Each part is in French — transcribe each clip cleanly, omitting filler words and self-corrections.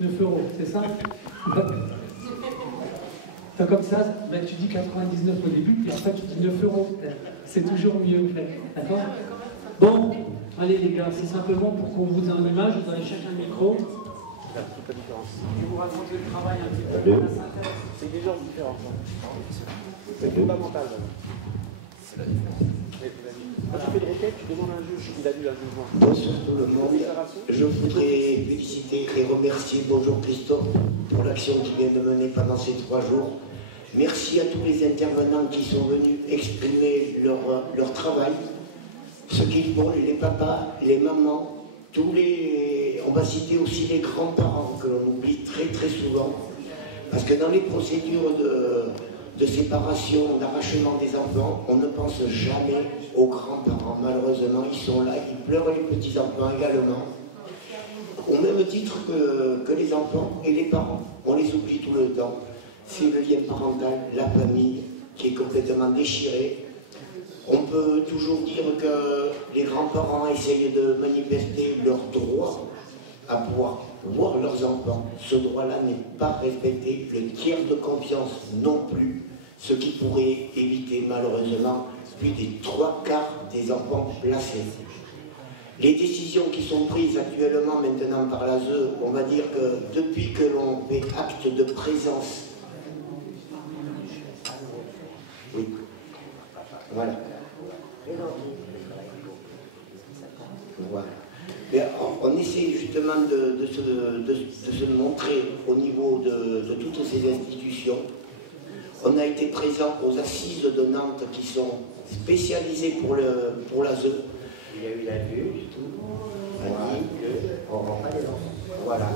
9 €, c'est ça? Enfin, comme ça, ben, tu dis 99 au début, puis après tu dis 9 €. C'est toujours mieux, en fait. D'accord? Bon, allez les gars, c'est simplement pour qu'on vous ait en image, vous avez chacun un micro. Je vous raconte le travail un petit peu. C'est des gens différents. C'est fondamental. C'est la différence. Quand tu fais de requête, tu demandes à un juge, il annule un jugement. Bonsoir tout le monde. Je voudrais féliciter et remercier Bonjour Christophe pour l'action qu'il vient de mener pendant ces 3 jours. Merci à tous les intervenants qui sont venus exprimer leur travail. Ceux qui font, les papas, les mamans, on va citer aussi les grands-parents que l'on oublie très très souvent. Parce que dans les procédures de séparation, d'arrachement des enfants, on ne pense jamais aux grands-parents. Malheureusement, ils sont là, ils pleurent les petits-enfants également. Au même titre que les enfants et les parents. On les oublie tout le temps. C'est le lien parental, la famille, qui est complètement déchirée. On peut toujours dire que les grands-parents essayent de manifester leur droit à pouvoir voir leurs enfants. Ce droit-là n'est pas respecté, le tiers de confiance non plus, ce qui pourrait éviter malheureusement plus des 3/4 des enfants placés. Les décisions qui sont prises actuellement maintenant par l'ASE, on va dire que depuis que l'on fait acte de présence, oui, voilà. Voilà. Mais on essaie justement de se montrer au niveau de toutes ces institutions. On a été présent aux assises de Nantes qui sont spécialisées pour l'ASE. Il y a eu la juge, tout a dit qu'on ne rend pas les enfants. Voilà.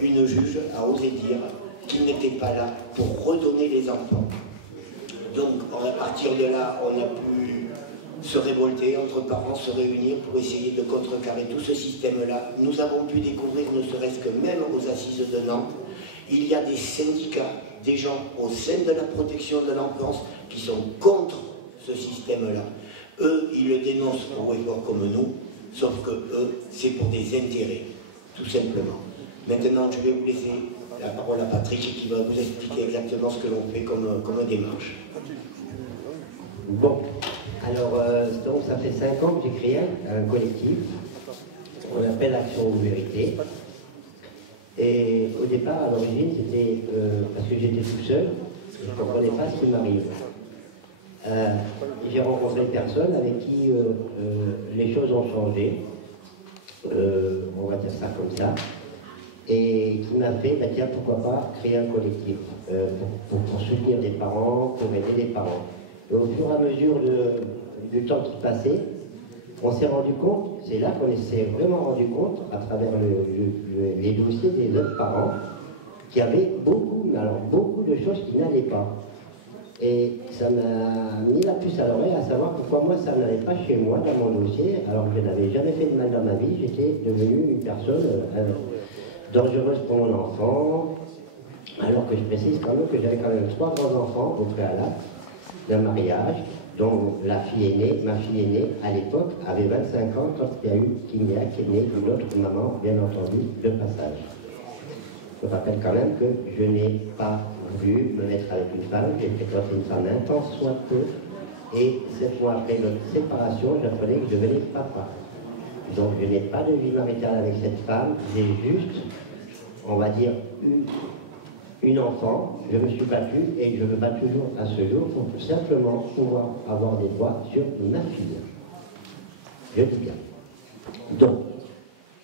Une juge a osé dire qu'il n'était pas là pour redonner les enfants. Donc, à partir de là, on a pu se révolter, entre parents, se réunir pour essayer de contrecarrer tout ce système-là. Nous avons pu découvrir, ne serait-ce que même aux assises de Nantes, il y a des syndicats, des gens au sein de la protection de l'enfance qui sont contre ce système-là. Eux, ils le dénoncent haut et fort comme nous, sauf que eux, c'est pour des intérêts, tout simplement. Maintenant, je vais vous laisser la parole à Patrick qui va vous expliquer exactement ce que l'on fait comme démarche. Bon, alors, donc ça fait 5 ans que j'ai créé un collectif, on appelle Action ou Vérité. Et au départ, à l'origine, c'était parce que j'étais tout seul, je ne comprenais pas ce qui m'arrive. J'ai rencontré une personne avec qui les choses ont changé, on va dire ça comme ça, et qui m'a fait, bah, tiens, pourquoi pas créer un collectif pour soutenir des parents, pour aider les parents. Et au fur et à mesure du temps qui passait, on s'est rendu compte, c'est là qu'on s'est vraiment rendu compte, à travers les dossiers des autres parents, qu'il y avait beaucoup de choses qui n'allaient pas. Et ça m'a mis la puce à l'oreille à savoir pourquoi moi ça n'allait pas chez moi dans mon dossier, alors que je n'avais jamais fait de mal dans ma vie. J'étais devenue une personne dangereuse pour mon enfant, alors que je précise quand même que j'avais quand même 3 grands-enfants au préalable d'un mariage, dont ma fille aînée, à l'époque, avait 25 ans quand il y a eu Kinia, qui est née d'une autre maman, bien entendu, de passage. Je rappelle quand même que je n'ai pas voulu me mettre avec une femme, j'ai fréquenté une femme intense, soit peu, et 7 mois après notre séparation, j'apprenais que je devenais papa. Donc je n'ai pas de vie maritale avec cette femme, j'ai juste, on va dire, une enfant, je me suis battu et je me bats toujours à ce jour pour tout simplement pouvoir avoir des droits sur ma fille. Je dis bien. Donc,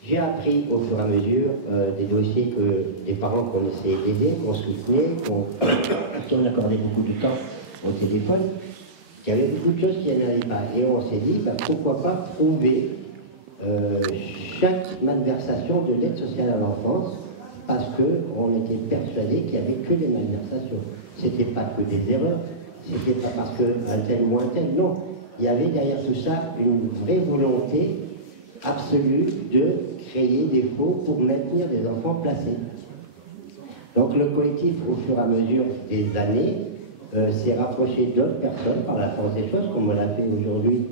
j'ai appris au fur et à mesure des dossiers que des parents qu'on essayait d'aider, qu'on soutenait, qu'on accordait beaucoup de temps au téléphone, qu'il y avait beaucoup de choses qui n'allaient pas. Et on s'est dit, bah, pourquoi pas prouver chaque malversation de l'aide sociale à l'enfance, parce qu'on était persuadé qu'il n'y avait que des malversations. C'était pas que des erreurs, c'était pas parce qu'un tel ou un tel, non. Il y avait derrière tout ça une vraie volonté absolue de créer des faux pour maintenir des enfants placés. Donc le collectif, au fur et à mesure des années, s'est rapproché d'autres personnes par la force des choses, comme on l'a fait aujourd'hui,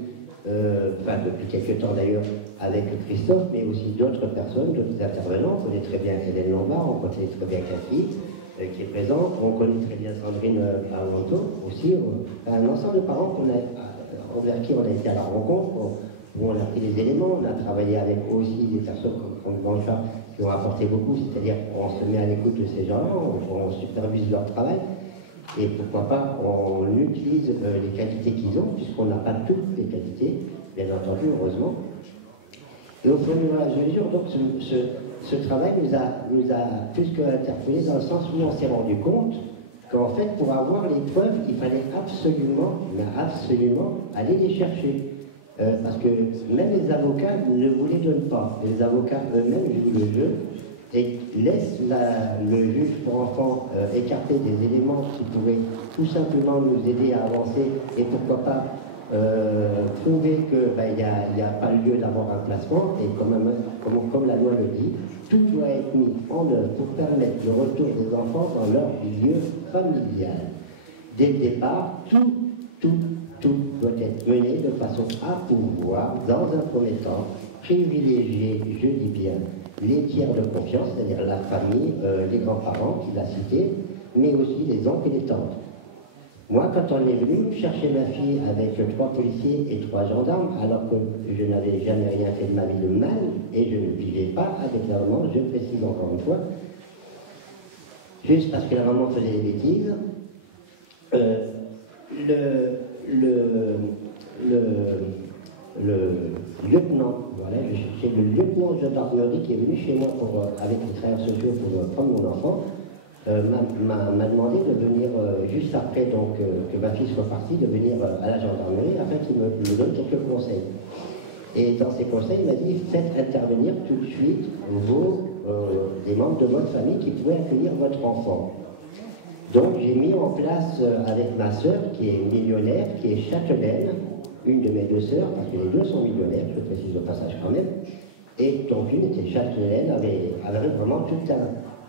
enfin depuis quelques temps d'ailleurs avec Christophe, mais aussi d'autres personnes, d'autres intervenants, connaît très bien Hélène Lombard, on connaît très bien Cathy, qui est présente, on connaît très bien Sandrine Pavanto aussi, un ensemble de parents envers qui on a été à la rencontre, où on a pris les éléments, on a travaillé avec aussi des personnes comme Blanchard qui ont apporté beaucoup, c'est-à-dire qu'on se met à l'écoute de ces gens-là, on supervise leur travail, et pourquoi pas on utilise les qualités qu'ils ont, puisqu'on n'a pas toutes les qualités, bien entendu, heureusement. Et au fur et à mesure, donc, ce travail nous a plus qu'interpellés dans le sens où on s'est rendu compte qu'en fait, pour avoir les preuves, il fallait absolument, mais absolument, aller les chercher. Parce que même les avocats ne vous les donnent pas. Les avocats eux-mêmes jouent le jeu et laissent le juge pour enfants écarter des éléments qui pourraient tout simplement nous aider à avancer et pourquoi pas prouver qu'il n'y a pas lieu d'avoir un placement et comme la loi le dit, tout doit être mis en œuvre pour permettre le retour des enfants dans leur milieu familial. Dès le départ, tout doit être mené de façon à pouvoir, dans un premier temps, privilégier, je dis bien, les tiers de confiance, c'est-à-dire la famille, les grands-parents qu'il a cités, mais aussi les oncles et les tantes. Moi, quand on est venu chercher ma fille avec 3 policiers et 3 gendarmes, alors que je n'avais jamais rien fait de ma vie de mal, et je ne vivais pas avec la maman, je précise encore une fois, juste parce que la maman faisait des bêtises, le lieutenant, voilà, je cherchais le lieutenant de gendarmerie qui est venu chez moi avec les travailleurs sociaux pour prendre mon enfant, m'a demandé de venir juste après donc, que ma fille soit partie, de venir à la gendarmerie afin qu'il me donne quelques conseils. Et dans ces conseils, il m'a dit faites intervenir tout de suite des membres de votre famille qui pourraient accueillir votre enfant. Donc j'ai mis en place avec ma sœur qui est millionnaire, qui est châtelaine, une de mes 2 sœurs, parce que les 2 sont millionnaires, je précise au passage quand même, et donc une était châtelaine, avait vraiment tout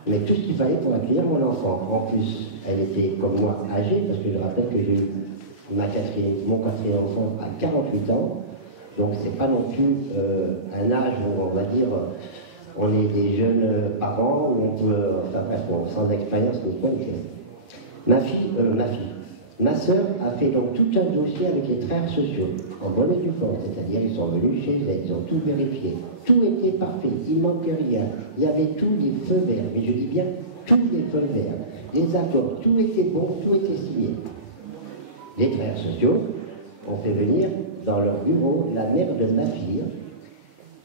ce qu'il fallait pour accueillir mon enfant. En plus, elle était comme moi âgée, parce que je rappelle que j'ai eu mon 4e enfant à 48 ans, donc c'est pas non plus un âge où on va dire on est des jeunes parents, où on peut, enfin bref, sans expérience, ni quoi, ni ma sœur a fait donc tout un dossier avec les travailleurs sociaux, en bonne et due forme, c'est-à-dire ils sont venus chez elle, ils ont tout vérifié, tout était parfait, il ne manquait rien, il y avait tous les feux verts, mais je dis bien tous les feux verts, les accords, tout était bon, tout était signé. Les travailleurs sociaux ont fait venir dans leur bureau la mère de ma fille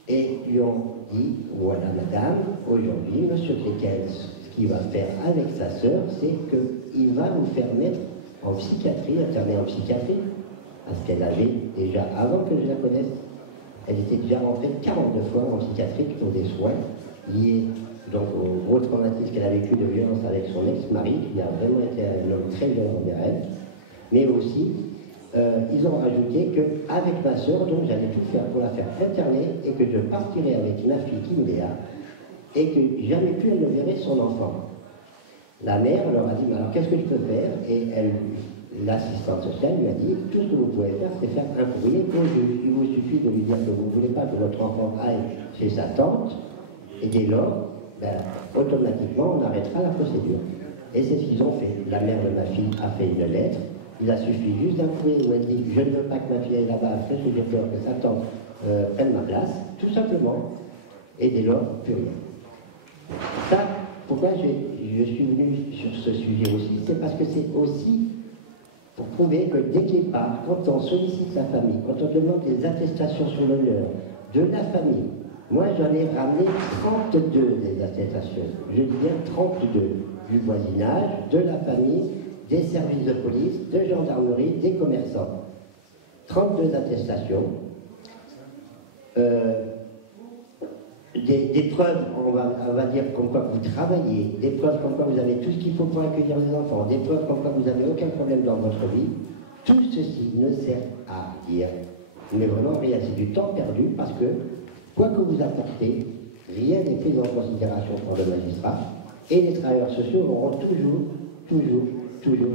et lui ont dit, voilà madame, aujourd'hui, monsieur Kekels, ce qu'il va faire avec sa sœur, c'est qu'il va vous faire mettre en psychiatrie, internée en psychiatrie, parce qu'elle avait déjà, avant que je la connaisse, elle était déjà rentrée 42 fois en psychiatrie pour des soins liés donc au gros traumatisme qu'elle a vécu de violence avec son ex-mari, qui a vraiment été un homme très violent envers elle, mais aussi, ils ont rajouté qu'avec ma sœur, donc j'allais tout faire pour la faire interner et que je partirais avec ma fille Kiméléa et que jamais plus elle ne verrait son enfant. La mère leur a dit, mais alors qu'est-ce que je peux faire? Et l'assistante sociale lui a dit, tout ce que vous pouvez faire, c'est faire un courrier au juge. Il vous suffit de lui dire que vous ne voulez pas que votre enfant aille chez sa tante, et dès lors, automatiquement, on arrêtera la procédure. Et c'est ce qu'ils ont fait. La mère de ma fille a fait une lettre. Il a suffi juste d'un courrier où elle dit, je ne veux pas que ma fille aille là-bas, après j'ai peur que sa tante prenne ma place, tout simplement. Et dès lors, plus rien. Ça, pourquoi je suis venu sur ce sujet aussi, c'est parce que c'est aussi pour prouver que dès qu'il part, quand on sollicite la famille, quand on demande des attestations sur l'honneur de la famille, moi j'en ai ramené 32 des attestations, je dis bien 32, du voisinage, de la famille, des services de police, de gendarmerie, des commerçants. 32 attestations. Des preuves, on va dire, comme quoi vous travaillez, des preuves comme quoi vous avez tout ce qu'il faut pour accueillir les enfants, des preuves comme quoi vous n'avez aucun problème dans votre vie, tout ceci ne sert à rien. Mais vraiment rien, c'est du temps perdu parce que, quoi que vous apportez, rien n'est pris en considération par le magistrat et les travailleurs sociaux auront toujours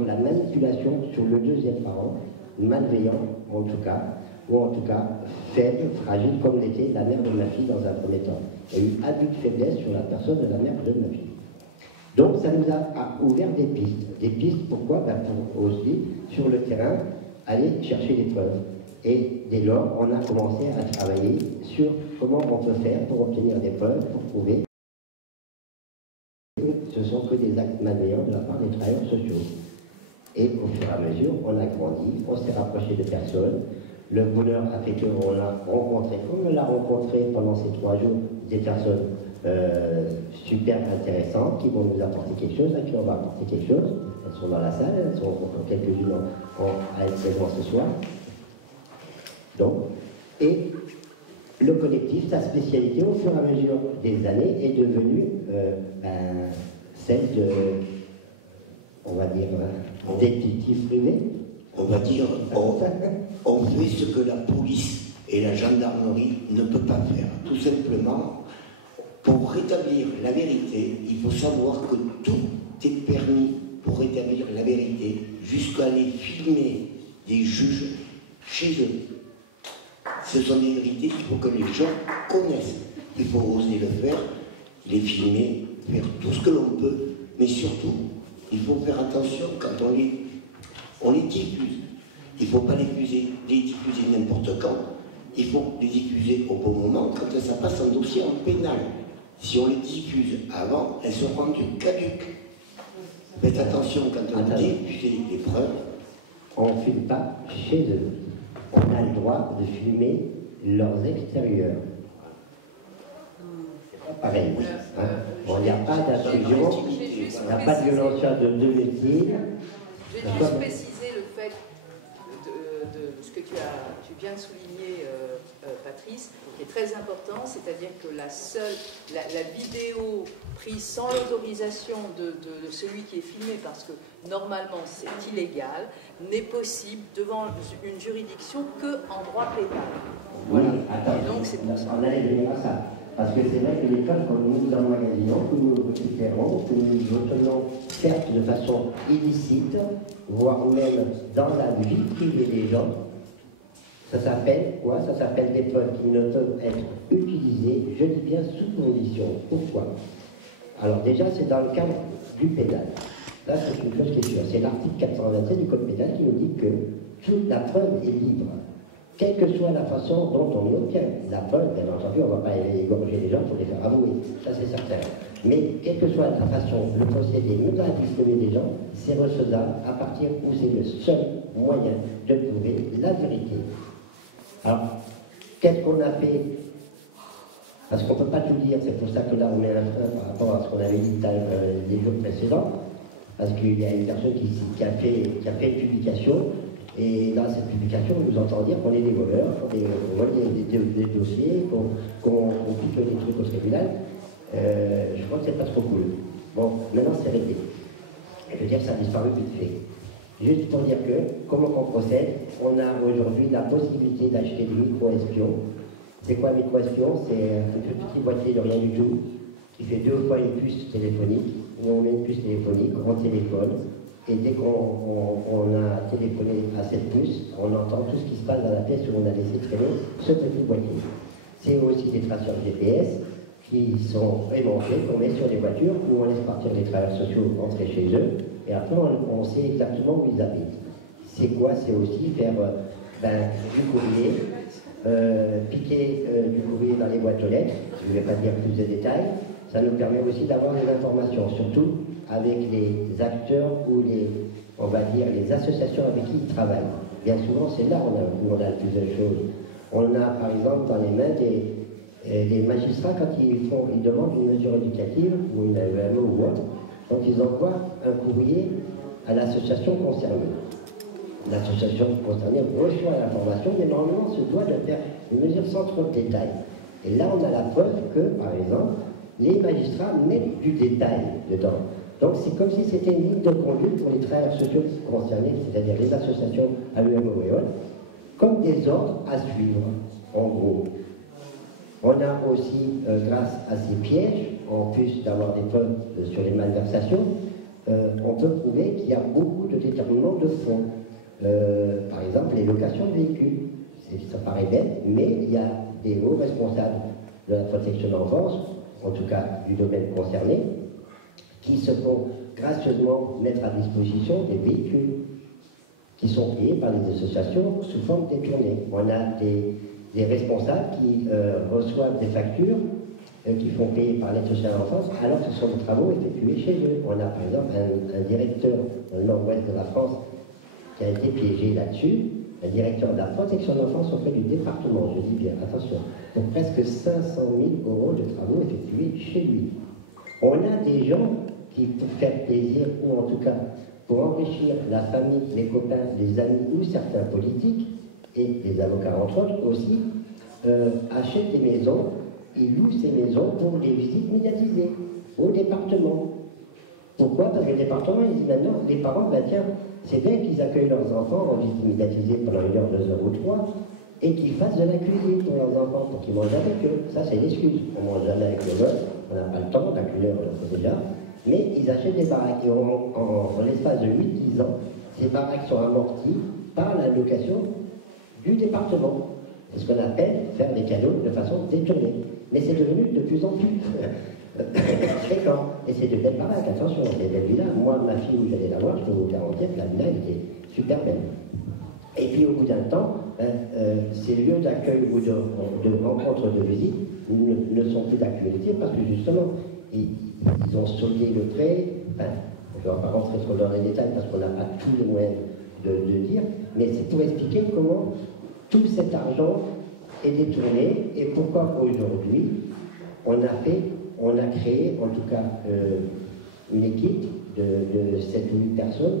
la manipulation sur le deuxième parent, malveillant en tout cas, ou en tout cas faible, fragile, comme l'était la mère de ma fille dans un premier temps. Il y a eu abus de faiblesse sur la personne de la mère de ma fille. Donc ça nous a ouvert des pistes. Des pistes, pourquoi? Pour aussi, sur le terrain, aller chercher des preuves. Et dès lors, on a commencé à travailler sur comment on peut faire pour obtenir des preuves, pour prouver que ce sont que des actes malveillants de la part des travailleurs sociaux. Et au fur et à mesure, on a grandi, on s'est rapproché de personnes. Le bonheur a fait qu'on a rencontré, comme on l'a rencontré pendant ces 3 jours, des personnes super intéressantes qui vont nous apporter quelque chose, à qui on va apporter quelque chose. Elles sont dans la salle, elles sont quelques-unes à être présentes ce soir. Donc, et le collectif, sa spécialité au fur et à mesure des années est devenue celle de, on va dire, détective privé. On va dire, on fait ce que la police et la gendarmerie ne peuvent pas faire. Tout simplement, pour rétablir la vérité, il faut savoir que tout est permis pour rétablir la vérité, jusqu'à aller filmer des juges chez eux. Ce sont des vérités qu'il faut que les gens connaissent. Il faut oser le faire, les filmer, faire tout ce que l'on peut, mais surtout, il faut faire attention quand on les diffuse. Il ne faut pas les diffuser n'importe quand. Il faut les diffuser au bon moment, quand ça passe en dossier en pénal. Si on les diffuse avant, elles sont rendues caduques. Faites attention quand on diffuse les preuves. On ne filme pas chez eux. On a le droit de filmer leurs extérieurs. Pareil. Hein. Bon, il n'y a pas d'intrusion, il n'y a pas de violence de domicile. J'ai juste précisé le fait de ce que tu viens de souligner, Patrice, qui est très important, c'est-à-dire que la vidéo prise sans l'autorisation de celui qui est filmé, parce que normalement c'est illégal, n'est possible devant une juridiction qu'en droit pénal. Voilà. Oui, attends, et donc c'est pour ça. On allait venir à ça. Parce que c'est vrai que les cas, quand nous emmagasinons, que nous récupérons, que nous obtenons, certes de façon illicite, voire même dans la vie privée des gens, ça s'appelle quoi? Ça s'appelle des preuves qui ne peuvent être utilisées, je dis bien sous condition. Pourquoi? Alors déjà, c'est dans le cadre du pénal. Là, c'est une chose qui est sûre. C'est l'article 427 du Code pénal qui nous dit que toute la preuve est libre. Quelle que soit la façon dont on obtient la preuve, bien entendu, on ne va pas égorger les gens pour les faire avouer, ça c'est certain. Mais quelle que soit la façon, le procédé, nous à distribuer des gens, c'est recevable à partir où c'est le seul moyen de prouver la vérité. Alors, qu'est-ce qu'on a fait? Parce qu'on ne peut pas tout dire, c'est pour ça que là on met un frein par rapport à ce qu'on avait dit les jours précédents, parce qu'il y a une personne qui a fait une publication. Et dans cette publication, on nous entend dire qu'on est des voleurs, qu'on vole des dossiers, qu'on pique des trucs au tribunal. Je crois que c'est pas trop cool. Bon, maintenant c'est réglé. Je veux dire, ça a disparu vite fait. Juste pour dire que, comment on procède, on a aujourd'hui la possibilité d'acheter des micro-espions. C'est quoi un micro-espion? C'est une petite boîtier de rien du tout, qui fait 2 fois une puce téléphonique, où on met une puce téléphonique, on téléphone. Et dès qu'on a téléphoné à cette puce, on entend tout ce qui se passe dans la pièce où on a laissé traîner ce petit boîtier. C'est aussi des traceurs GPS qui sont aimantés, qu'on met sur les voitures, où on laisse partir les travailleurs sociaux rentrer chez eux, et après on sait exactement où ils habitent. C'est quoi? C'est aussi faire du courrier, piquer du courrier dans les boîtes aux lettres. Je ne vais pas dire plus de détails. Ça nous permet aussi d'avoir des informations, surtout avec les acteurs ou on va dire, les associations avec qui ils travaillent. Bien souvent, c'est là où on a le plus de choses. On a, par exemple, dans les mains des magistrats, quand ils demandent une mesure éducative, ou une AEMO ou autre, donc ils envoient un courrier à l'association concernée. L'association concernée reçoit l'information, mais normalement, on se doit de faire une mesure sans trop de détails. Et là, on a la preuve que, par exemple, les magistrats mettent du détail dedans. Donc c'est comme si c'était une ligne de conduite pour les travailleurs sociaux concernés, c'est-à-dire les associations AEMO et autres, comme des ordres à suivre, en gros. On a aussi, grâce à ces pièges, en plus d'avoir des preuves sur les malversations, on peut prouver qu'il y a beaucoup de détournements de fonds. Par exemple, les locations de véhicules. Ça paraît bête, mais il y a des hauts responsables de la protection de l'enfance, en tout cas du domaine concerné, qui se font gracieusement mettre à disposition des véhicules qui sont payés par les associations sous forme détournée. On a des responsables qui reçoivent des factures qui font payer par l'aide sociale à l'enfance alors que ce sont des travaux effectués chez eux. On a par exemple un directeur dans le nord-ouest de la France qui a été piégé là-dessus, un directeur de la protection de l'enfance auprès du département, je dis bien, attention, pour presque 500 000 € de travaux effectués chez lui. On a des gens qui, pour faire plaisir, ou en tout cas pour enrichir la famille, les copains, les amis ou certains politiques, et les avocats entre autres aussi, achètent des maisons, ils louent ces maisons pour les visites médiatisées au département. Pourquoi? Parce que le département, il dit maintenant, les parents, ben tiens, c'est bien qu'ils accueillent leurs enfants en visite médiatisée pendant 1 heure, 2 heures ou 3, et qu'ils fassent de la cuisine pour leurs enfants, pour qu'ils mangent avec eux. Ça, c'est l'excuse. On mange jamais avec le gosse, on n'a pas le temps, la cuisine, on le fait déjà. Mais ils achètent des baraques, et en l'espace de 8-10 ans, ces baraques sont amorties par la location du département. C'est ce qu'on appelle faire des cadeaux de façon détournée. Mais c'est devenu de plus en plus fréquent. Et c'est de belles baraques, attention, des belles villas. Moi, ma fille, où j'allais la voir, je peux vous garantir que la villa était super belle. Et puis au bout d'un temps, ces lieux d'accueil ou de rencontres de visite ne sont plus d'actualité parce que justement, ils ont soldé le prêt. Enfin, je ne vais pas rentrer trop dans les détails parce qu'on n'a pas tous les moyens de dire, mais c'est pour expliquer comment tout cet argent est détourné et pourquoi aujourd'hui on a créé en tout cas une équipe de 7 ou 8 personnes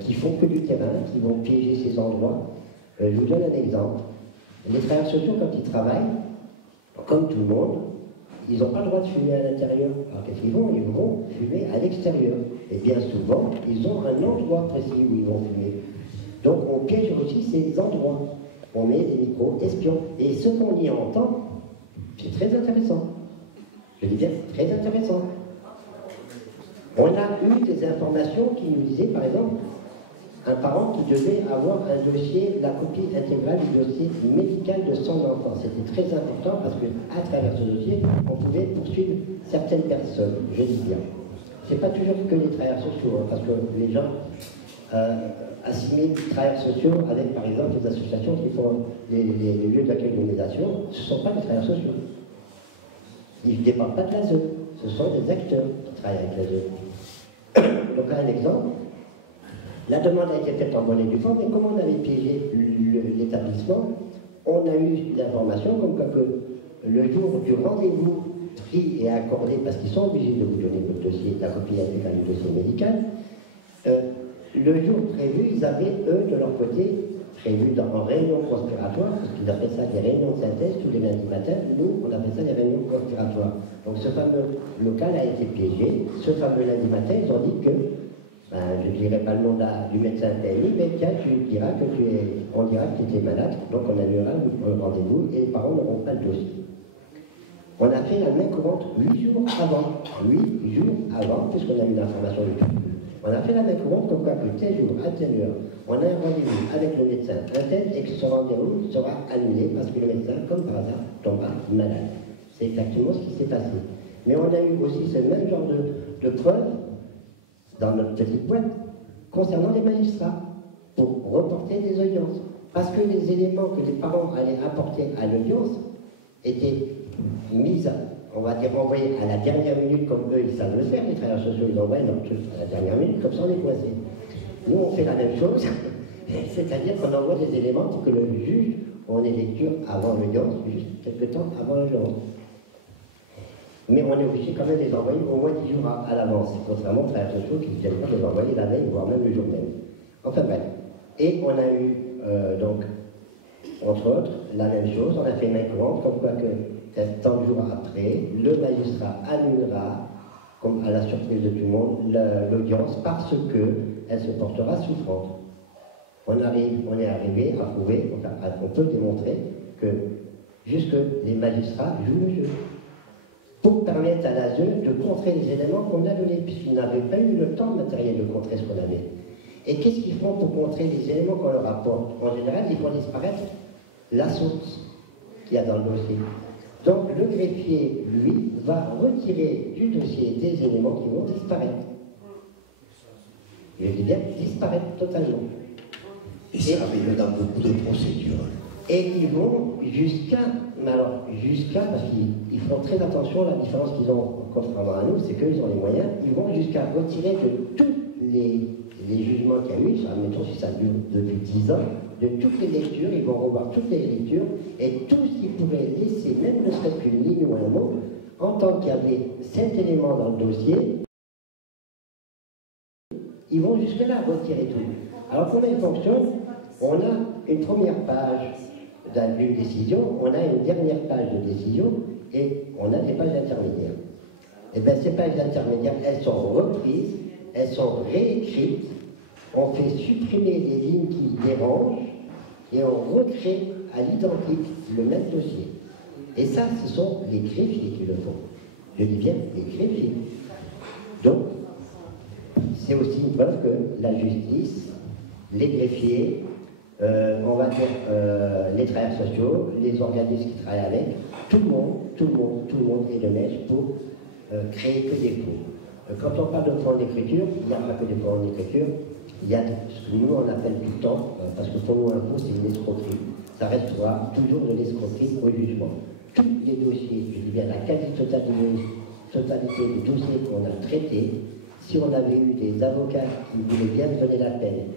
qui font que du terrain, qui vont piéger ces endroits. Je vous donne un exemple. Les travailleurs sociaux, quand ils travaillent, comme tout le monde, ils n'ont pas le droit de fumer à l'intérieur. Alors qu'est-ce qu'ils vont? Ils vont fumer à l'extérieur. Et bien souvent, ils ont un endroit précis où ils vont fumer. Donc on piège aussi ces endroits. On met des micros espions. Et ce qu'on y entend, c'est très intéressant. Je dis bien, très intéressant. On a eu des informations qui nous disaient, par exemple, un parent qui devait avoir un dossier, la copie intégrale du dossier médical de son enfant. C'était très important parce qu'à travers ce dossier, on pouvait poursuivre certaines personnes, je dis bien. Ce n'est pas toujours que les travailleurs sociaux, hein, parce que les gens assimilent les travailleurs sociaux avec, par exemple, les associations qui font les lieux d'accueil de médiation. Ce ne sont pas des travailleurs sociaux. Ils ne dépendent pas de l'ASE. Ce sont des acteurs qui travaillent avec l'ASE. Donc, un exemple. La demande a été faite en bonne et due forme, mais comme on avait piégé l'établissement, on a eu l'information comme quoi que le jour du rendez-vous pris et accordé, parce qu'ils sont obligés de vous donner votre dossier, la copie intégrale du dossier médical, le jour prévu, ils avaient, eux, de leur côté, prévu en réunion conspiratoire, parce qu'ils appellent ça des réunions de synthèse tous les lundis matins, nous, on appelle ça des réunions conspiratoires. Donc ce fameux local a été piégé, ce fameux lundi matin, ils ont dit que je ne dirai pas le nom du médecin PMI, mais tiens, on dira que tu étais malade, donc on annulera le rendez-vous et les parents n'auront pas le dossier. On a fait la main courante 8 jours avant, puisqu'on a eu l'information du tout. On a fait la main courante comme quoi que tel jour, à telle heure, on a un rendez-vous avec le médecin et que ce rendez-vous sera annulé parce que le médecin, comme par hasard, tombera malade. C'est exactement ce qui s'est passé. Mais on a eu aussi ce même genre de preuves dans notre petite boîte, concernant les magistrats, pour reporter des audiences. Parce que les éléments que les parents allaient apporter à l'audience étaient mis, on va dire, envoyés à la dernière minute, comme eux, ils savent le faire, les travailleurs sociaux, ils envoient leurs trucs à la dernière minute, comme ça on est coincé. Nous, on fait la même chose, c'est-à-dire qu'on envoie des éléments pour que le juge, on ait lecture avant l'audience, juste quelques temps avant l'audience. Mais on est obligé quand même de les envoyer au moins 10 jours à l'avance, contrairement aux travailleurs sociaux qui ne viennent pas les envoyer la veille, voire même le jour même. Enfin bref. Et on a eu, donc, entre autres, la même chose, on a fait main courante, comme quoi que, tant de jours après, le magistrat annulera, comme à la surprise de tout le monde, l'audience parce qu'elle se portera souffrante. On est arrivé à prouver, on peut démontrer que jusque les magistrats jouent le jeu, pour permettre à l'ASE de contrer les éléments qu'on a donnés, puisqu'ils n'avaient pas eu le temps matériel de contrer ce qu'on avait. Et qu'est-ce qu'ils font pour contrer les éléments qu'on leur apporte? En général, ils font disparaître la source qu'il y a dans le dossier. Donc le greffier, lui, va retirer du dossier des éléments qui vont disparaître. Je dis bien disparaître totalement. Et ça arrive dans beaucoup de procédures. Et ils vont jusqu'à, parce qu'ils font très attention, la différence qu'ils ont contrairement à nous, c'est qu'ils ont les moyens, ils vont jusqu'à retirer de tous les jugements qu'il y a eu, admettons si ça dure depuis 10 ans, de toutes les lectures, ils vont revoir toutes les lectures, et tout ce qu'ils pourraient laisser, même ne serait-ce qu'une ligne ou un mot, en tant qu'il y avait 7 éléments dans le dossier, ils vont jusque-là retirer tout. Alors comment ils fonctionnent? On a une première page d'une décision, on a une dernière page de décision, et on a des pages intermédiaires. Et bien ces pages intermédiaires, elles sont reprises, elles sont réécrites, on fait supprimer les lignes qui dérangent, et on recrée à l'identique le même dossier. Et ça, ce sont les greffiers qui le font. Je dis bien les greffiers. Donc, c'est aussi une preuve que la justice, les greffiers, on va dire les travailleurs sociaux, les organismes qui travaillent avec, tout le monde est de mèche pour créer que des faux. Quand on parle de fonds d'écriture, il n'y a pas que des fonds d'écriture, il y a ce que nous on appelle du temps, parce que pour nous un faux c'est une escroquerie, ça restera toujours de l'escroquerie au jugement. Tous les dossiers, je dis bien la quasi-totalité des dossiers qu'on a traités, si on avait eu des avocats qui voulaient bien donner la peine,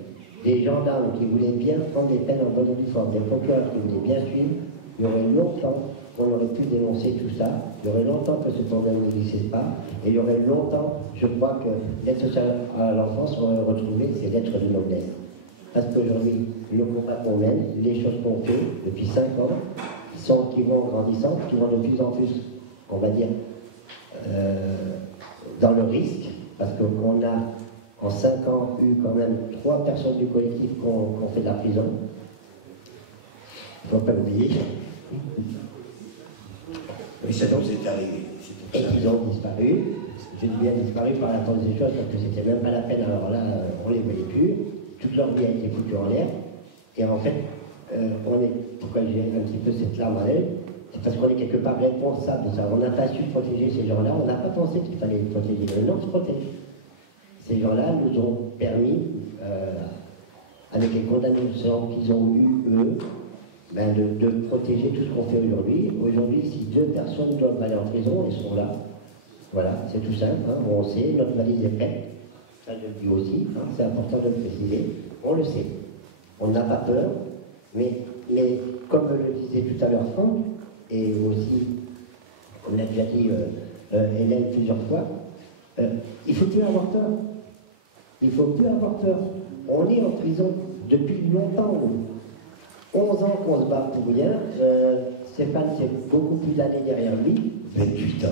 des gendarmes qui voulaient bien prendre des peines en bonne et due forme, des procureurs qui voulaient bien suivre, il y aurait longtemps qu'on aurait pu dénoncer tout ça, il y aurait longtemps que ce problème n'existait pas, et il y aurait longtemps, je crois que l'aide sociale à l'enfance aurait retrouvé ses lettres de noblesse. Parce qu'aujourd'hui, le combat qu'on mène, les choses qu'on fait depuis 5 ans, qui vont grandissant, qui vont de plus en plus, on va dire, dans le risque, parce qu'on a en 5 ans eu quand même 3 personnes du collectif qui ont fait de la prison. Il ne faut pas l'oublier. Mais ça nous est arrivé. Et ils ont disparu. Je dis bien disparu par la force des choses parce que c'était même pas la peine. Alors là, on ne les voyait plus. Toute leur vie a été foutue en l'air. Et en fait, pourquoi j'ai un petit peu cette larme à l'œil, c'est parce qu'on est quelque part responsable de ça. On n'a pas su protéger ces gens-là. On n'a pas pensé qu'il fallait les protéger. Mais non, on se protège. Ces gens-là nous ont permis, avec les condamnations qu'ils ont eues, eux, de protéger tout ce qu'on fait aujourd'hui. Aujourd'hui, si 2 personnes doivent aller en prison, elles sont là. Voilà, c'est tout simple. Hein. On sait, notre valise est prête. Ça, je le dis aussi, hein, c'est important de le préciser. On le sait. On n'a pas peur, mais comme le disait tout à l'heure Franck, et aussi, on l'a déjà dit Hélène plusieurs fois, il ne faut plus avoir peur. Il ne faut plus avoir peur. On est en prison depuis longtemps. 11 ans qu'on se bat pour rien. Stéphane, c'est beaucoup plus d'années derrière lui. 28 ans.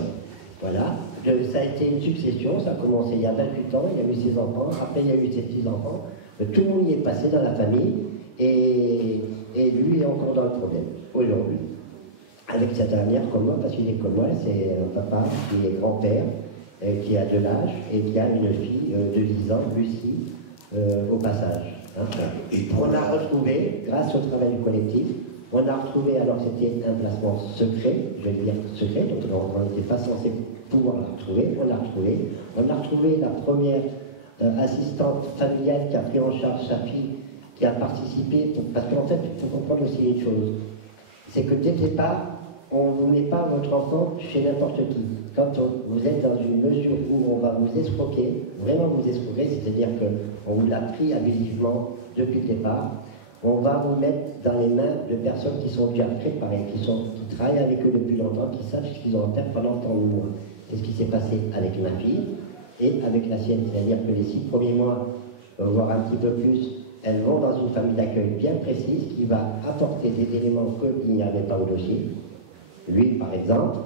Voilà. Ça a été une succession. Ça a commencé il y a 28 ans. Il y a eu ses enfants. Après, il y a eu ses petits-enfants. Tout le monde y est passé dans la famille. Et lui est encore dans le problème aujourd'hui. Avec sa dernière comme moi, parce qu'il est comme moi, c'est un papa qui est grand-père, qui a de l'âge et qui a une fille de 10 ans, Lucie, au passage. Hein. Et on a retrouvé, grâce au travail du collectif, on a retrouvé, alors c'était un placement secret, je vais dire secret, donc on n'était pas censé pouvoir la retrouver, on l'a retrouvé. On a retrouvé la première assistante familiale qui a pris en charge sa fille, qui a participé, parce qu'en fait, il faut comprendre aussi une chose, c'est que dès le départ, on ne vous met pas votre enfant chez n'importe qui. Quand vous êtes dans une mesure où on va vous escroquer, vraiment vous escroquer, c'est-à-dire qu'on vous l'a pris abusivement depuis le départ, on va vous mettre dans les mains de personnes qui sont déjà préparées, qui travaillent avec eux depuis longtemps, qui savent ce qu'ils ont à faire pendant tant de mois. C'est ce qui s'est passé avec ma fille et avec la sienne. C'est-à-dire que les 6 premiers mois, voire un petit peu plus, elles vont dans une famille d'accueil bien précise qui va apporter des éléments qu'il n'y avait pas au dossier. Lui, par exemple,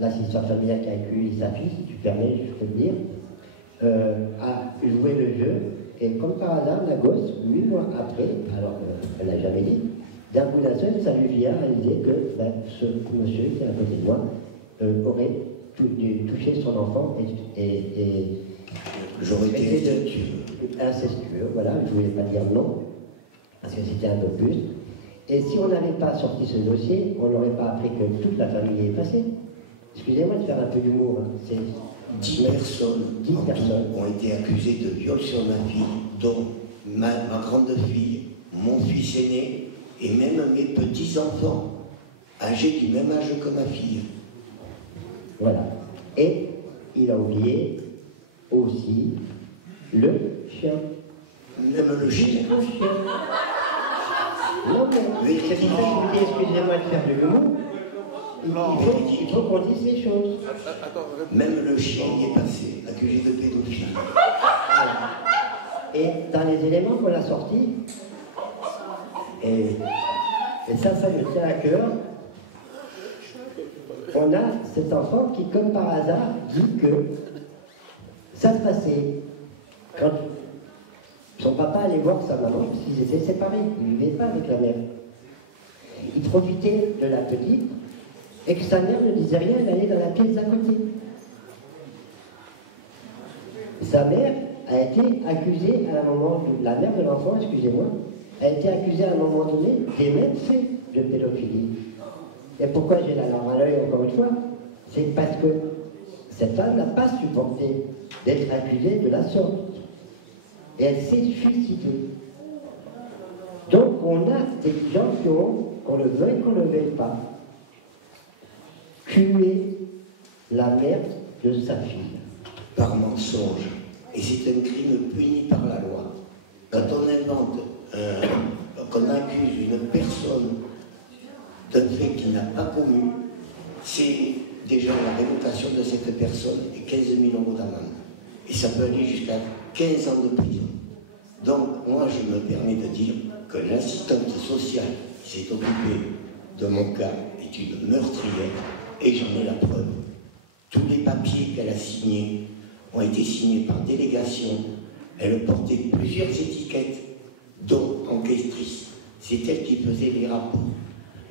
l'assistant familial qui a accueilli sa fille, si tu permets, je peux le dire, a joué le jeu, et comme par hasard, la gosse, 8 mois après, alors qu'elle n'a jamais dit, d'un coup d'un seul, ça lui vient réaliser que ce monsieur qui est à côté de moi aurait touché son enfant et j'aurais été incestueux, voilà, je ne voulais pas dire non, parce que c'était un peu plus. Et si on n'avait pas sorti ce dossier, on n'aurait pas appris que toute la famille est passée. Excusez-moi de faire un peu d'humour. Hein. 10 personnes ont été accusées de viol sur ma fille, dont ma grande fille, mon fils aîné et même mes petits-enfants, âgés du même âge que ma fille. Voilà. Et il a oublié aussi le chien. Même le chien. Non, mais c'est pour ça que je vous dis, excusez-moi de faire de l'humour. Il faut qu'on dise ces choses. Même le chien y est passé, accusé de pédophilie. Et dans les éléments qu'on a sortis, et ça me tient à cœur, on a cet enfant qui, comme par hasard, dit que ça se passait quand son papa allait voir sa maman, parce qu'ils étaient séparés, ils ne vivaient pas avec la mère. Il profitait de la petite, et que sa mère ne disait rien, elle allait dans la pièce d'à côté. Sa mère a été accusée à un moment, la mère de l'enfant, excusez-moi, a été accusée à un moment donné des mêmes faits de pédophilie. Et pourquoi j'ai la larme à l'œil encore une fois? C'est parce que cette femme n'a pas supporté d'être accusée de la sorte. Et elle s'est suicidée. Donc on a des gens qui ont, qu'on le veuille, qu'on ne le veuille pas, tué la mère de sa fille. Par mensonge. Et c'est un crime puni par la loi. Quand on invente, qu'on accuse une personne d'un fait qu'il n'a pas commis, c'est déjà la révocation de cette personne et 15 000 € d'amende. Et ça peut aller jusqu'à 15 ans de prison. Donc, moi, je me permets de dire que l'assistante sociale qui s'est occupée de mon cas est une meurtrière, et j'en ai la preuve. Tous les papiers qu'elle a signés ont été signés par délégation. Elle portait plusieurs étiquettes, dont enquêtrice. C'est elle qui faisait les rapports.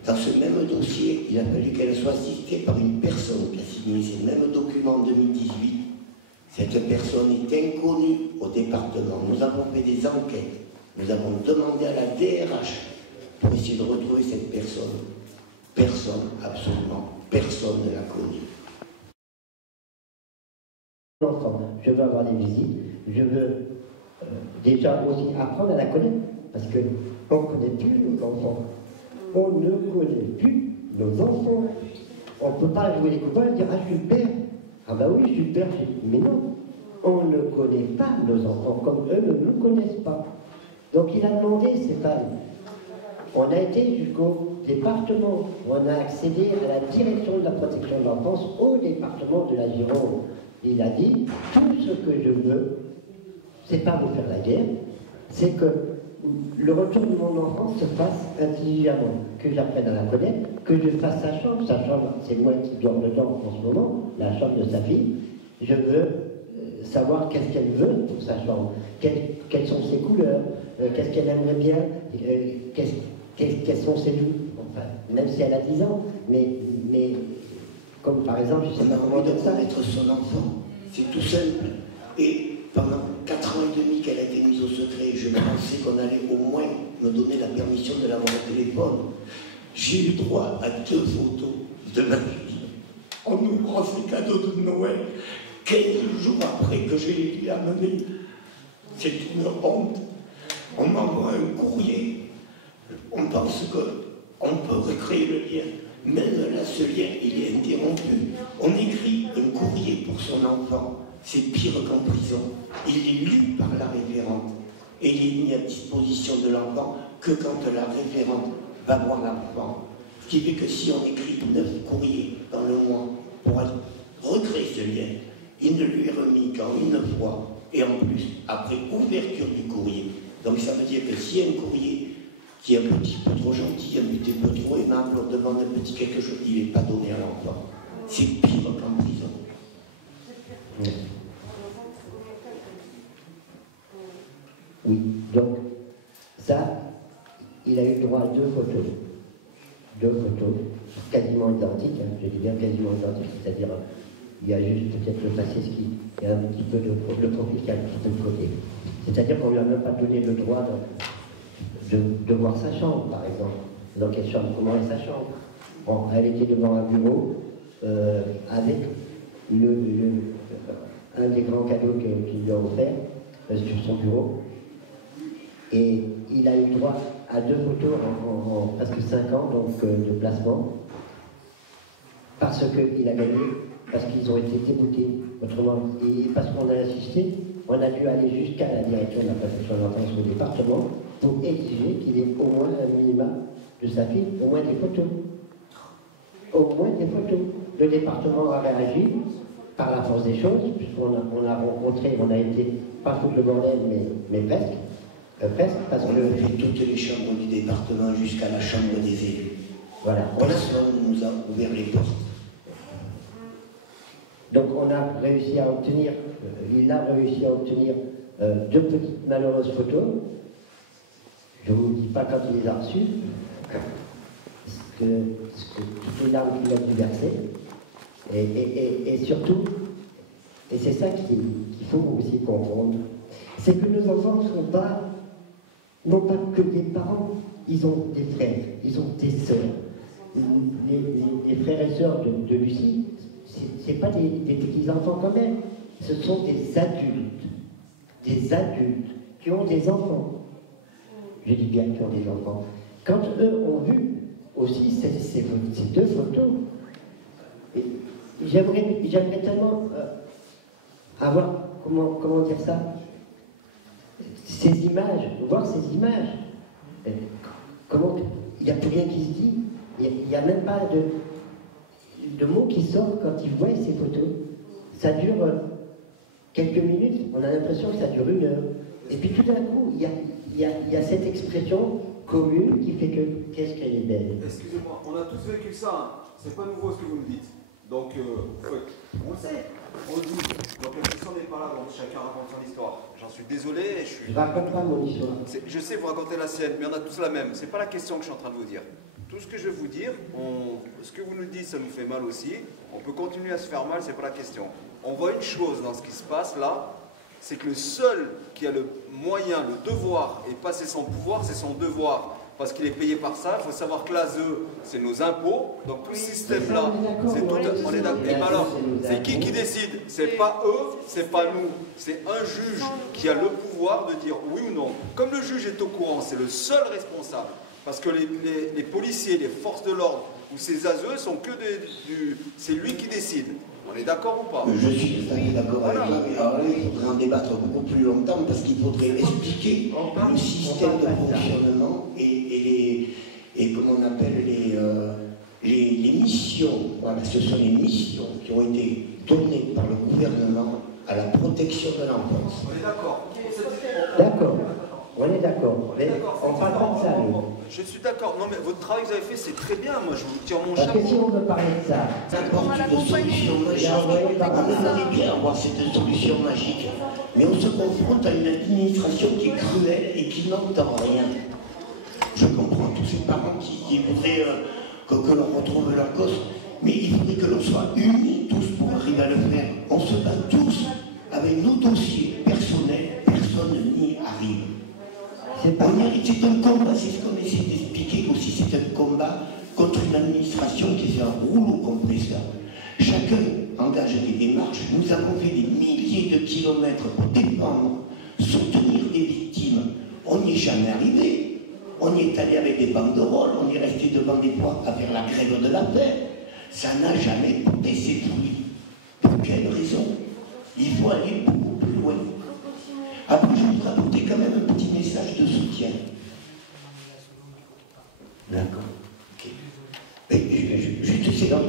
Dans ce même dossier, il a fallu qu'elle soit assistée par une personne qui a signé ces mêmes documents en 2018. Cette personne est inconnue au département. Nous avons fait des enquêtes. Nous avons demandé à la DRH pour essayer de retrouver cette personne. Personne, absolument, personne ne l'a connue. Je veux avoir des visites, je veux déjà aussi apprendre à la connaître, parce qu'on ne connaît plus nos enfants. On ne connaît plus nos enfants. On ne peut pas jouer les copains et dire « Ah, je suis le père ». Ah bah oui, je suis le père. Mais non, on ne connaît pas nos enfants, comme eux ne nous connaissent pas. Donc il a demandé, c'est pas... On a été jusqu'au département, on a accédé à la direction de la protection de l'enfance au département de la Gironde. Il a dit, tout ce que je veux, c'est pas vous faire la guerre, c'est que le retour de mon enfant se fasse intelligemment, que j'apprenne à la connaître, que je fasse sa chambre, c'est moi qui dors dedans en ce moment, la chambre de sa fille. Je veux savoir qu'est-ce qu'elle veut pour sa chambre, quelles sont ses couleurs, qu'est-ce qu'elle aimerait bien, quels sont ses goûts, enfin, même si elle a 10 ans, mais comme par exemple, je sais pas comment dire ça. Être son enfant, c'est tout simple. Et pendant 4 ans et demi qu'elle a été mise au secret, je pensais qu'on allait au moins me donner la permission de l'avoir au téléphone. J'ai eu droit à 2 photos de ma fille en ouvrant ses cadeaux de Noël 15 jours après que je les lui amenés. C'est une honte. On m'envoie un courrier. On pense qu'on peut recréer le lien. Même là, ce lien, il est interrompu. On écrit un courrier pour son enfant. C'est pire qu'en prison. Il est lu par la référente. Et il est mis à disposition de l'enfant que quand la référente va voir l'enfant. Ce qui fait que si on écrit 9 courriers dans le mois pour recréer ce lien, il ne lui est remis qu'en une fois. Et en plus, après ouverture du courrier. Donc ça veut dire que s'il y a un courrier qui est un petit peu trop gentil, un petit peu trop aimable, on demande un petit quelque chose, il n'est pas donné à l'enfant. C'est pire qu'en prison. Oui, donc ça, il a eu droit à 2 photos. 2 photos quasiment identiques, hein, je dis bien quasiment identiques, c'est-à-dire il y a juste peut-être le faciès qui est un petit peu le profil qui est un petit peu de côté. C'est-à-dire qu'on ne lui a même pas donné le droit de voir sa chambre, par exemple. dans quelle chambre, comment est sa chambre. Bon, elle était devant un bureau avec un des grands cadeaux qu'il lui a offert sur son bureau. Et il a eu droit à 2 photos en presque 5 ans donc, de placement, parce qu'il a gagné, parce qu'ils ont été déboutés. Autrement, et parce qu'on a insisté, on a dû aller jusqu'à la direction de la protection de l'enfance au département pour exiger qu'il ait au moins un minimum de sa fille, au moins des photos. Au moins des photos. Le département a réagi par la force des choses, puisqu'on a rencontré, on a été, pas foutre le bordel, mais presque. Parce On que a fait toutes les chambres du département jusqu'à la chambre des élus. voilà. Personne ne nous a ouvert les portes. Donc on a réussi à obtenir, il a réussi à obtenir 2 petites malheureuses photos. Je ne vous dis pas quand il les a reçues, toutes les larmes qu'il a dû verser. Et surtout, et c'est ça qu'il faut aussi comprendre, c'est que nos enfants n'ont pas que des parents, ils ont des frères, ils ont des sœurs. Les frères et sœurs de Lucie, c'est pas des petits-enfants quand même, ce sont des adultes qui ont des enfants. Je dis bien qui ont des enfants. Quand eux ont vu aussi ces 2 photos, j'aimerais tellement avoir, comment dire ça, ces images, voir ces images. Comment, il n'y a plus rien qui se dit, il n'y a même pas de mots qui sortent quand ils voient ces photos. Ça dure quelques minutes, on a l'impression que ça dure 1 heure. Et puis tout d'un coup, il y a cette expression commune qui fait que qu'est-ce qu'elle est belle. Excusez-moi, on a tous vécu ça, hein. C'est pas nouveau ce que vous me dites. Donc, on le sait, on le dit. Donc la question n'est pas là, donc chacun raconte son histoire. J'en suis désolé. Je raconte pas mon histoire. Je sais vous racontez la sienne, mais on a tous la même. C'est pas la question que je suis en train de vous dire. Tout ce que je vais vous dire, ce que vous nous dites, ça nous fait mal aussi. On peut continuer à se faire mal, c'est pas la question. On voit une chose dans ce qui se passe là, c'est que le seul qui a le moyen, le devoir, et pas c'est son pouvoir, c'est son devoir. Parce qu'il est payé par ça, il faut savoir que l'ASE, c'est nos impôts, donc tout ce système-là, c'est tout. On est d'accord. Et alors, c'est qui décide? C'est pas eux, c'est pas nous. C'est un juge qui a le pouvoir de dire oui ou non. Comme le juge est au courant, c'est le seul responsable. Parce que les policiers, les forces de l'ordre ou ces ASE sont que c'est lui qui décide. On est d'accord ou pas? Je suis tout à fait d'accord avec toi, mais alors là, il faudrait en débattre beaucoup plus longtemps parce qu'il faudrait expliquer le système de fonctionnement et comment on appelle les missions. Voilà, ce sont les missions qui ont été données par le gouvernement à la protection de l'enfance. On est d'accord. D'accord. On est d'accord. On parle pas de ça, nous. Je suis d'accord. Non, mais votre travail que vous avez fait, c'est très bien. Moi, je vous tire mon Parce chapeau. que si on veut parler de ça, Ça apporte une solution magique. On aimerait bien avoir cette solution magique. Mais on se confronte à une administration qui est cruelle et qui n'entend rien. Je comprends tous ces parents qui voudraient que l'on retrouve leur gosse, mais il faudrait que l'on soit unis tous pour arriver à le faire. On se bat tous avec nos dossiers personnels, personne n'y arrive. C'est un combat, c'est ce qu'on essaie d'expliquer aussi, c'est un combat contre une administration qui fait un rouleau compresseur. Chacun engage des démarches, nous avons fait des milliers de kilomètres pour défendre, soutenir des victimes. On n'y est jamais arrivé. On y est allé avec des banderoles, on est resté devant des portes à faire la grève de la paix. Ça n'a jamais porté ses fruits. Pour quelle raison? Il faut aller beaucoup plus loin. Après, je voudrais apporter quand même un petit message de soutien. D'accord. Okay.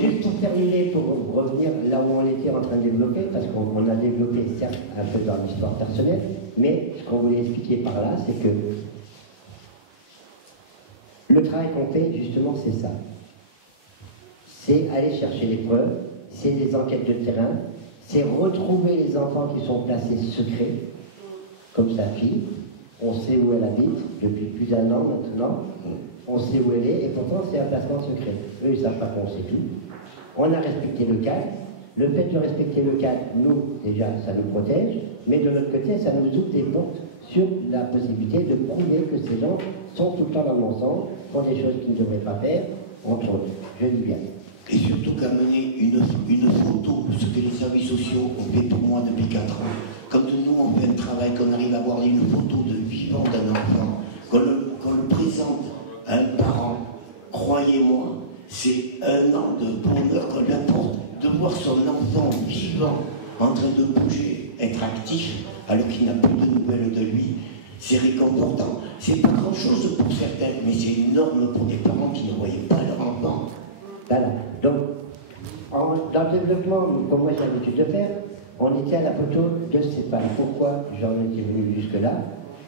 juste pour terminer, pour revenir là où on était en train de développer, parce qu'on a développé certes un peu dans l'histoire personnelle, mais ce qu'on voulait expliquer par là, c'est que le travail qu'on fait, justement, c'est ça. C'est aller chercher les preuves, c'est des enquêtes de terrain, c'est retrouver les enfants qui sont placés secrets, comme sa fille. On sait où elle habite depuis plus d'1 an maintenant. On sait où elle est, et pourtant c'est un placement secret. Eux, ils ne savent pas qu'on sait tout. On a respecté le calme, Le fait de respecter le cadre, nous, déjà, ça nous protège, mais de l'autre côté, ça nous ouvre des portes sur la possibilité de prouver que ces gens sont tout le temps dans le mensonge, font des choses qu'ils ne devraient pas faire, entre autres. Je dis bien. Et surtout qu'amener une photo, ce que les services sociaux ont fait pour moi depuis 4 ans. Quand nous on fait un travail, qu'on arrive à avoir une photo de vivant d'un enfant, qu'on le présente à un parent, croyez-moi, c'est un an de bonheur qu'on lui apporte de voir son enfant vivant, en train de bouger, être actif, alors qu'il n'a plus de nouvelles de lui. C'est réconfortant. C'est pas grand-chose pour certains, mais c'est énorme pour des parents qui ne voyaient pas leur enfant. Voilà. Donc, dans le développement, comme moi j'ai l'habitude de faire, on était à la photo de ces femmes. Pourquoi j'en étais venu jusque-là?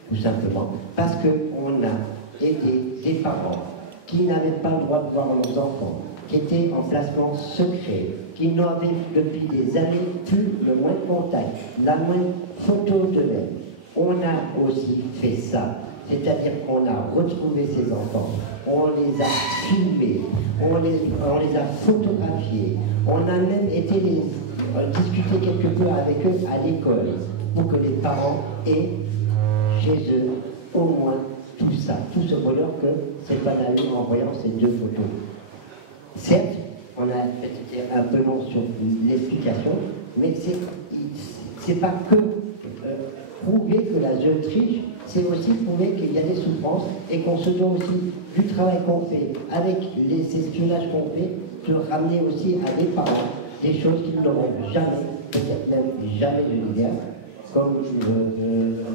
Tout simplement parce qu'on a été des parents qui n'avaient pas le droit de voir leurs enfants, qui étaient en placement secret, qui n'avaient depuis des années plus le moindre contact, la moindre photo d'eux-mêmes. On a aussi fait ça. C'est-à-dire qu'on a retrouvé ces enfants, on les a filmés, on les a photographiés, on a même été discuter quelque peu avec eux à l'école pour que les parents aient chez eux au moins tout ça, tout ce bonheur que cette femme a eu en voyant ces 2 photos. Certes, on a été un peu long sur l'explication, mais c'est pas que prouver que la jeune triche, c'est aussi prouver qu'il y a des souffrances et qu'on se doit aussi du travail qu'on fait, avec les espionnages qu'on fait, de ramener aussi à des parents des choses qu'ils n'auront jamais, peut-être même jamais de l'hiver, comme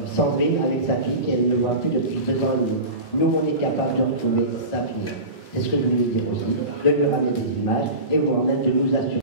Sandrine avec sa fille qu'elle ne voit plus depuis 2 ans et demi. Nous, on est capable de retrouver sa fille. C'est ce que je voulais dire aussi, de lui ramener des images et voire même de nous assurer